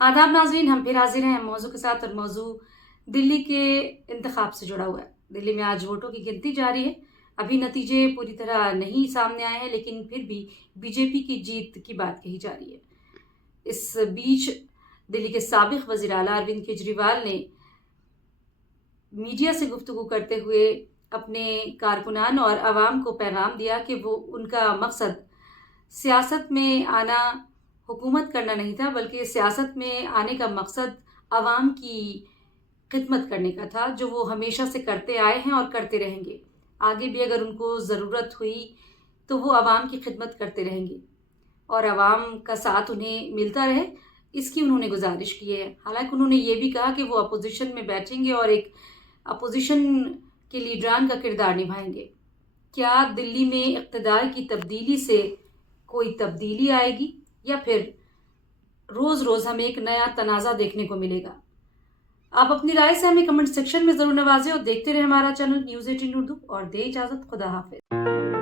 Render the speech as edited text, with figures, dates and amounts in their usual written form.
आदाब नाज़रीन, हम फिर हाजिर हैं मौजू के साथ। और मौजू दिल्ली के इंतखाब से जुड़ा हुआ है। दिल्ली में आज वोटों की गिनती जारी है। अभी नतीजे पूरी तरह नहीं सामने आए हैं, लेकिन फिर भी बीजेपी की जीत की बात कही जा रही है। इस बीच दिल्ली के साबिक वज़ीर आला अरविंद केजरीवाल ने मीडिया से गुफ्तगू करते हुए अपने कारकुनान और आवाम को पैगाम दिया कि वो उनका मकसद सियासत में आना हुकूमत करना नहीं था, बल्कि सियासत में आने का मकसद आवाम की खिदमत करने का था, जो वो हमेशा से करते आए हैं और करते रहेंगे। आगे भी अगर उनको ज़रूरत हुई तो वो आवाम की खिदमत करते रहेंगे और आवाम का साथ उन्हें मिलता रहे, इसकी उन्होंने गुजारिश की है। हालांकि उन्होंने ये भी कहा कि वो अपोजिशन में बैठेंगे और एक अपोजिशन के लीडरान का किरदार निभाएंगे। क्या दिल्ली में इक़्तिदार की तब्दीली से कोई तब्दीली आएगी या फिर रोज़ रोज़ हमें एक नया तनाज़ा देखने को मिलेगा? आप अपनी राय से हमें कमेंट सेक्शन में ज़रूर नवाजें और देखते रहे हमारा चैनल न्यूज़ 18 उर्दू। और दे इजाज़त, खुदा हाफिज़।